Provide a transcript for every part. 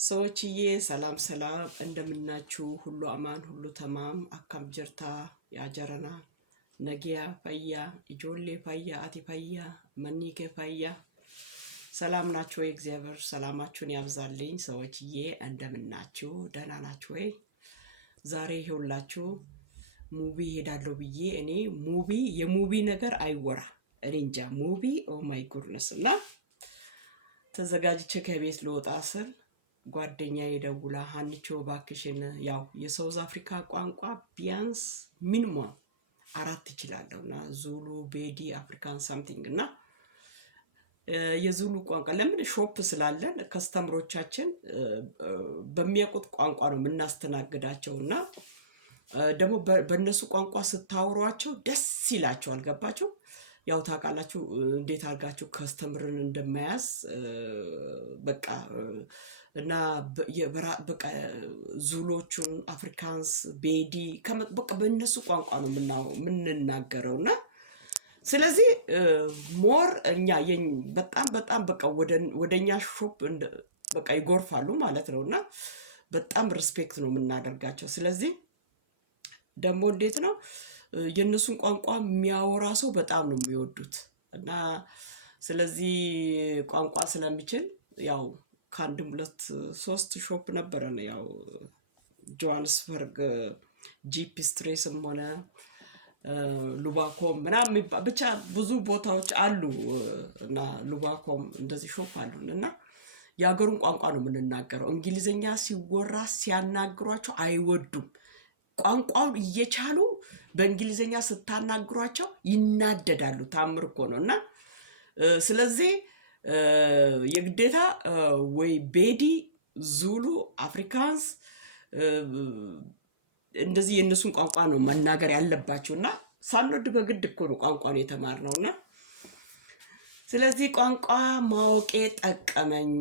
ሰዎችዬ ሰላም ሰላም እንደምናችሁ ሁሉ አማን ሁሉ ተማም አካም ጅርታ ያጀረና ነጊያ ፈያ ኢጆሌ ፈያ አቲ ፈያ መኒኬ ፈያ ሰላም ናችሁ ወይ? እግዚአብሔር ሰላማችሁን ያብዛልኝ። ሰዎችዬ እንደምናችሁ ደህና ናችሁ ወይ? ዛሬ ይኸውላችሁ ሙቪ ሄዳለሁ ብዬ እኔ የሙቪ ነገር አይወራ እኔ እንጃ ሙቪ ኦ ማይ ጉድነስ እና ተዘጋጅቼ ከቤት ልወጣ ስል ጓደኛዬ ደውላ ሀንቾ ባክሽን ያው የሳውዝ አፍሪካ ቋንቋ ቢያንስ ሚኒመም 4 ይችላልውና ዙሉ ቤዲ አፍሪካን ሳምቲንግ እና የዙሉ ቋንቋ ለምን ሾፕ ስላለን ከስተምሮቻችን በሚያውቁት ቋንቋ ነው የምናስተናግዳቸውና ደግሞ በእነሱ ቋንቋ ስታወሯቸው ደስ ይላቸዋል። ገባችሁ? ያው ታውቃላችሁ እንዴት አድርጋችሁ ከስተምርን እንደማያዝ በቃ እና በቃ ዙሎቹን አፍሪካንስ ቤዲ በቃ በእነሱ ቋንቋ ነው የምንናገረውና ስለዚህ ሞር እኛ በጣም በቃ ወደኛ ሾፕ በቃ ይጎርፋሉ ማለት ነውና በጣም ሪስፔክት ነው የምናደርጋቸው። ስለዚህ ደግሞ እንዴት ነው የነሱን ቋንቋ የሚያወራ ሰው በጣም ነው የሚወዱት እና ስለዚህ ቋንቋ ስለሚችል ያው ከአንድም 2-3 ሾፕ ነበረን ያው ጆሃንስበርግ ጂፒ ስትሬስም ሆነ ሉባኮም ምናምን ብቻ ብዙ ቦታዎች አሉ እና ሉባኮም እንደዚህ ሾፕ አሉን እና የሀገሩን ቋንቋ ነው የምንናገረው። እንግሊዘኛ ሲወራ ሲያናግሯቸው አይወዱም። ቋንቋውን እየቻሉ በእንግሊዘኛ ስታናግሯቸው ይናደዳሉ። ታምር እኮ ነው እና ስለዚህ የግዴታ ወይ ቤዲ ዙሉ አፍሪካንስ እንደዚህ የነሱን ቋንቋ ነው መናገር ያለባቸውና ሳንወድ በግድ እኮ ነው ቋንቋን የተማርነውና ስለዚህ ቋንቋ ማወቄ ጠቀመኝ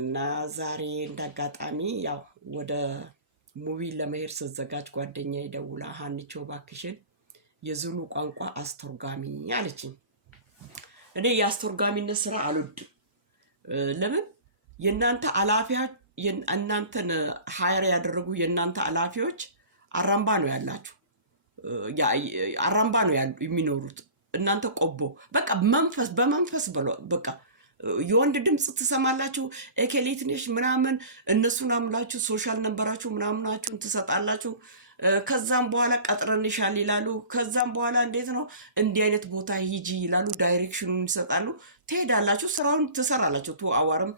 እና ዛሬ እንዳጋጣሚ ያው ወደ ሙቪ ለመሄድ ስዘጋጅ ጓደኛዬ ደውላ ሀንቾ ባክሽን የዙሉ ቋንቋ አስተርጓሚ አለችኝ። እኔ የአስተርጓሚነት ስራ አልወድም። ለምን የናንተ አላፊያችሁ እናንተን ሃየር ያደረጉ የናንተ አላፊዎች አራምባ ነው ያላችሁ አራምባ ነው የሚኖሩት። እናንተ ቆቦ በቃ በመንፈስ በቃ የወንድ ድምጽ ትሰማላችሁ ኤኬሌት ነሽ ምናምን እነሱን አምላችሁ ሶሻል ነምበራችሁ ምናምናችሁን ትሰጣላችሁ። ከዛም በኋላ ቀጥረንሻል ይላሉ። ከዛም በኋላ እንዴት ነው እንዲህ አይነት ቦታ ሂጂ ይላሉ። ዳይሬክሽኑን ይሰጣሉ። ትሄዳላችሁ፣ ስራውን ትሰራላችሁ። 2 አወርም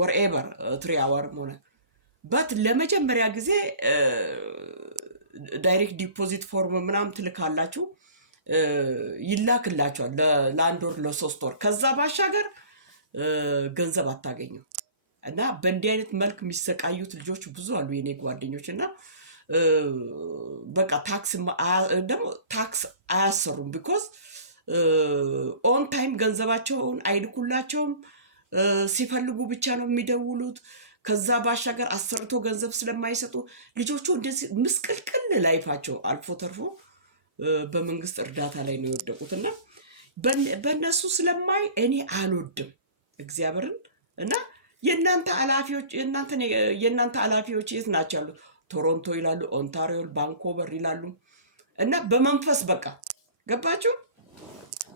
ወርኤቨር 3 አወርም ሆነ በት ለመጀመሪያ ጊዜ ዳይሬክት ዲፖዚት ፎርም ምናምን ትልካላችሁ ይላክላችኋል ለአንድ ወር ለ3 ወር። ከዛ ባሻገር ገንዘብ አታገኙ እና በእንዲህ አይነት መልክ የሚሰቃዩት ልጆች ብዙ አሉ የኔ ጓደኞች እና በቃ ታክስ አያሰሩም ቢኮዝ ኦን ታይም ገንዘባቸውን አይልኩላቸውም። ሲፈልጉ ብቻ ነው የሚደውሉት። ከዛ ባሻገር አሰርቶ ገንዘብ ስለማይሰጡ ልጆቹ እንደዚህ ምስቅልቅል ላይፋቸው አልፎ ተርፎ በመንግስት እርዳታ ላይ ነው የወደቁትና በእነሱ ስለማይ እኔ አልወድም እግዚአብሔርን። እና የእናንተ አላፊዎች የት ናቸው ያሉት? ቶሮንቶ ይላሉ፣ ኦንታሪዮ፣ ቫንኮቨር ይላሉ እና በመንፈስ በቃ ገባችሁ?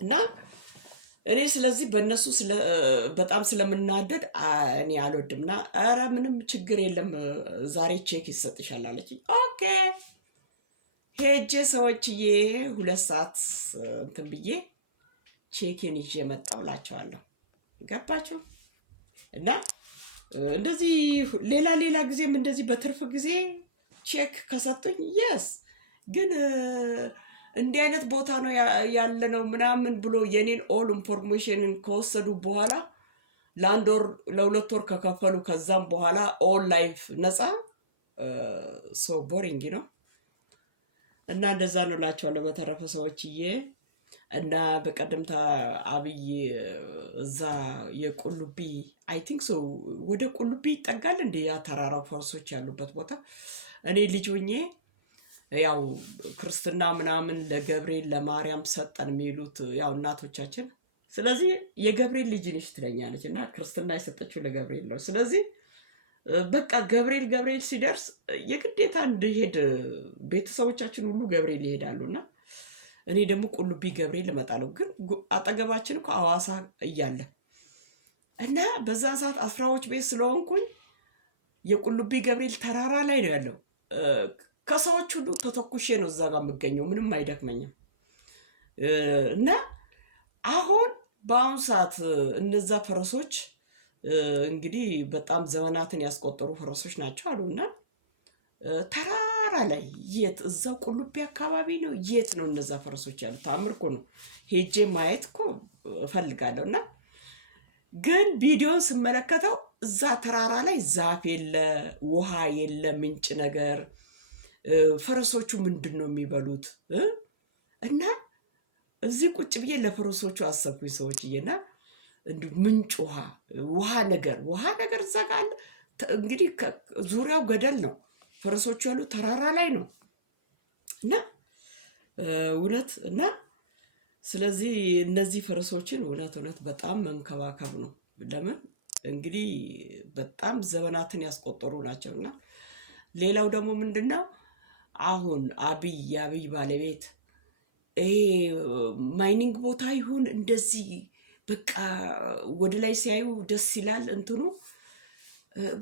እና እኔ ስለዚህ በእነሱ በጣም ስለምናደድ እኔ አልወድምና ኧረ ምንም ችግር የለም ዛሬ ቼክ ይሰጥሻል አለችኝ። ኦኬ ሄጄ ሰዎችዬ 2 ሰዓት እንትን ብዬ ቼኬን ይዤ መጣሁ እላቸዋለሁ። ገባችሁ? እና እንደዚህ ሌላ ጊዜም እንደዚህ በትርፍ ጊዜ ቼክ ከሰጡኝ የስ ግን እንዲህ አይነት ቦታ ነው ያለነው ምናምን ብሎ የኔን ኦል ኢንፎርሜሽንን ከወሰዱ በኋላ ለ1 ወር ለ2 ወር ከከፈሉ ከዛም በኋላ ኦል ላይፍ ነፃ ሶ ቦሪንግ ነው እና እንደዛ ነው እላቸዋለሁ። በተረፈ ሰዎችዬ እና በቀደምታ አብይ እዛ የቁልቢ አይ ቲንክ ሶ ወደ ቁልቢ ይጠጋል እንደ ያ ተራራው ፈርሶች ያሉበት ቦታ እኔ ልጅ ሆኜ ያው ክርስትና ምናምን ለገብርኤል ለማርያም ሰጠን የሚሉት ያው እናቶቻችን ስለዚህ የገብርኤል ልጅ ነሽ ትለኛለች እና ክርስትና የሰጠችው ለገብርኤል ነው። ስለዚህ በቃ ገብርኤል ሲደርስ የግዴታ እንድሄድ ቤተሰቦቻችን ሁሉ ገብርኤል ይሄዳሉና እኔ ደግሞ ቁልቢ ገብርኤል እመጣለሁ። ግን አጠገባችን እኮ ሐዋሳ እያለ እና በዛ ሰዓት አስራዎች ቤት ስለሆንኩኝ የቁልቢ ገብርኤል ተራራ ላይ ነው ያለው። ከሰዎች ሁሉ ተተኩሼ ነው እዛ ጋር የምገኘው። ምንም አይደክመኝም። እና አሁን በአሁኑ ሰዓት እነዛ ፈረሶች እንግዲህ በጣም ዘመናትን ያስቆጠሩ ፈረሶች ናቸው አሉና ተራራ ላይ የት እዛው ቁልቢ አካባቢ ነው የት ነው እነዛ ፈረሶች ያሉት? ተአምር እኮ ነው። ሄጄ ማየት እኮ እፈልጋለሁ። እና ግን ቪዲዮን ስመለከተው እዛ ተራራ ላይ ዛፍ የለ፣ ውሃ የለ፣ ምንጭ ነገር። ፈረሶቹ ምንድን ነው የሚበሉት? እና እዚህ ቁጭ ብዬ ለፈረሶቹ አሰብኩኝ ሰዎችዬና እንዲሁ ምንጭ ውሃ ነገር እዛ ጋር አለ። እንግዲህ ዙሪያው ገደል ነው። ፈረሶቹ ያሉ ተራራ ላይ ነው እና እውነት እና ስለዚህ እነዚህ ፈረሶችን እውነት በጣም መንከባከብ ነው። ለምን እንግዲህ በጣም ዘመናትን ያስቆጠሩ ናቸውና። ሌላው ደግሞ ምንድነው አሁን የአብይ ባለቤት ይሄ ማይኒንግ ቦታ ይሁን እንደዚህ በቃ ወደ ላይ ሲያዩ ደስ ይላል እንትኑ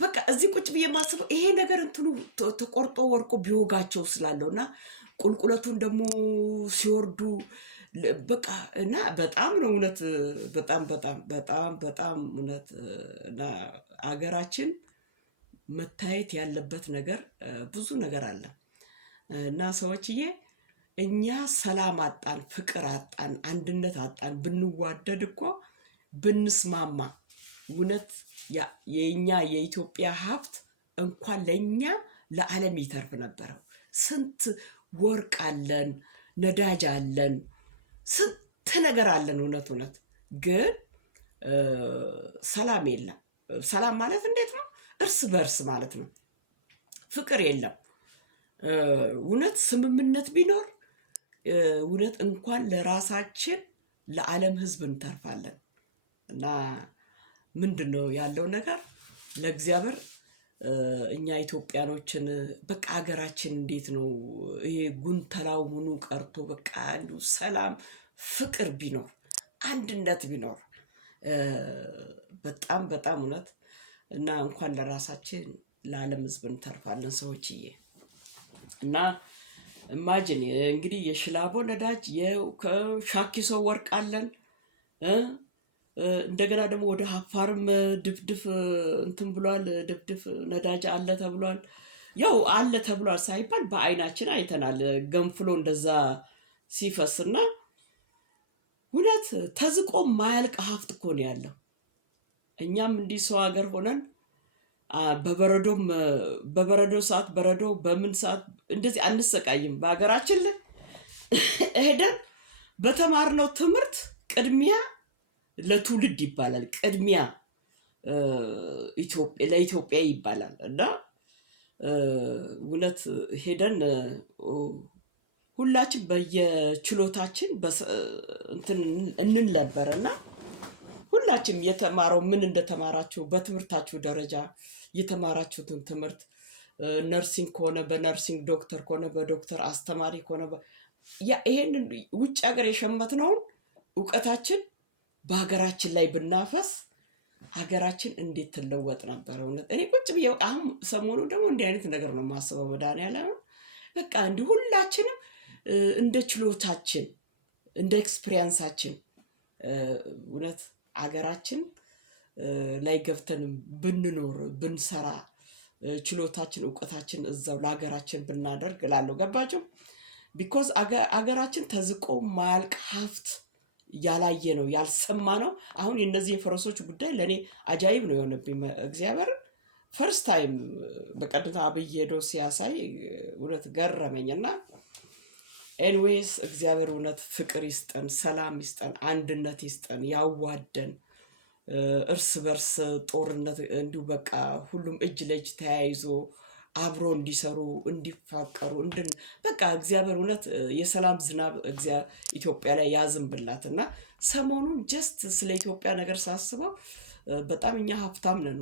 በቃ እዚህ ቁጭ ብዬ ማስበው ይሄ ነገር እንትኑ ተቆርጦ ወርቆ ቢወጋቸው ስላለው እና ቁልቁለቱን ደግሞ ሲወርዱ በቃ እና በጣም ነው እውነት በጣም እውነት እና አገራችን መታየት ያለበት ነገር ብዙ ነገር አለ እና ሰዎችዬ እኛ ሰላም አጣን፣ ፍቅር አጣን፣ አንድነት አጣን። ብንዋደድ እኮ ብንስማማ እውነት የኛ የኢትዮጵያ ሀብት እንኳን ለኛ ለዓለም ይተርፍ ነበረው። ስንት ወርቅ አለን፣ ነዳጅ አለን፣ ስንት ነገር አለን። እውነት ግን ሰላም የለም። ሰላም ማለት እንዴት ነው? እርስ በርስ ማለት ነው። ፍቅር የለም። እውነት ስምምነት ቢኖር እውነት እንኳን ለራሳችን ለዓለም ሕዝብ እንተርፋለን። እና ምንድን ነው ያለው ነገር ለእግዚአብሔር እኛ ኢትዮጵያኖችን በቃ ሀገራችን እንዴት ነው ይሄ ጉንተላው ምኑ ቀርቶ በቃ እንዲሁ ሰላም ፍቅር ቢኖር አንድነት ቢኖር በጣም እውነት እና እንኳን ለራሳችን ለዓለም ሕዝብ እንተርፋለን ሰዎችዬ። እና ኢማጂን እንግዲህ የሽላቦ ነዳጅ ከሻኪሶ ወርቅ አለን። እንደገና ደግሞ ወደ አፋርም ድፍድፍ እንትን ብሏል። ድፍድፍ ነዳጅ አለ ተብሏል። ያው አለ ተብሏል ሳይባል በአይናችን አይተናል። ገንፍሎ እንደዛ ሲፈስና እውነት ተዝቆ ማያልቅ ሀብት እኮ ነው ያለው። እኛም እንዲህ ሰው ሀገር ሆነን በበረዶ ሰዓት በረዶ በምን ሰዓት እንደዚህ አንሰቃይም። በሀገራችን ላይ ሄደን በተማርነው ትምህርት ቅድሚያ ለትውልድ ይባላል፣ ቅድሚያ ለኢትዮጵያ ይባላል። እና እውነት ሄደን ሁላችን በየችሎታችን እንትን እንል ነበር እና ሁላችንም የተማረው ምን እንደተማራችሁ በትምህርታችሁ ደረጃ የተማራችሁትን ትምህርት ነርሲንግ ከሆነ በነርሲንግ፣ ዶክተር ከሆነ በዶክተር፣ አስተማሪ ከሆነ ይሄንን ውጭ ሀገር የሸመትነውን እውቀታችን በሀገራችን ላይ ብናፈስ ሀገራችን እንዴት ትለወጥ ነበር። እውነት እኔ ቁጭ ብዬ አሁን ሰሞኑ ደግሞ እንዲህ አይነት ነገር ነው የማስበው። መድኃኒዓለም በቃ እንዲህ ሁላችንም እንደ ችሎታችን እንደ ኤክስፒሪየንሳችን እውነት ሀገራችን ላይ ገብተን ብንኖር ብንሰራ ችሎታችን እውቀታችን እዛው ለሀገራችን ብናደርግ እላለሁ። ገባችሁ? ቢኮዝ አገራችን ተዝቆ ማያልቅ ሀብት ያላየ ነው ያልሰማ ነው። አሁን የነዚህ የፈረሶች ጉዳይ ለእኔ አጃይብ ነው የሆነብኝ። እግዚአብሔር ፈርስት ታይም በቀጥታ አብይ ሄዶ ሲያሳይ እውነት ገረመኝ። እና ኤንዌይስ እግዚአብሔር እውነት ፍቅር ይስጠን፣ ሰላም ይስጠን፣ አንድነት ይስጠን፣ ያዋደን። እርስ በርስ ጦርነት እንዲሁ በቃ ሁሉም እጅ ለእጅ ተያይዞ አብሮ እንዲሰሩ እንዲፋቀሩ በቃ እግዚአብሔር እውነት የሰላም ዝናብ ኢትዮጵያ ላይ ያዝንብላት። እና ሰሞኑን ጀስት ስለ ኢትዮጵያ ነገር ሳስበው በጣም እኛ ሀብታም ነን።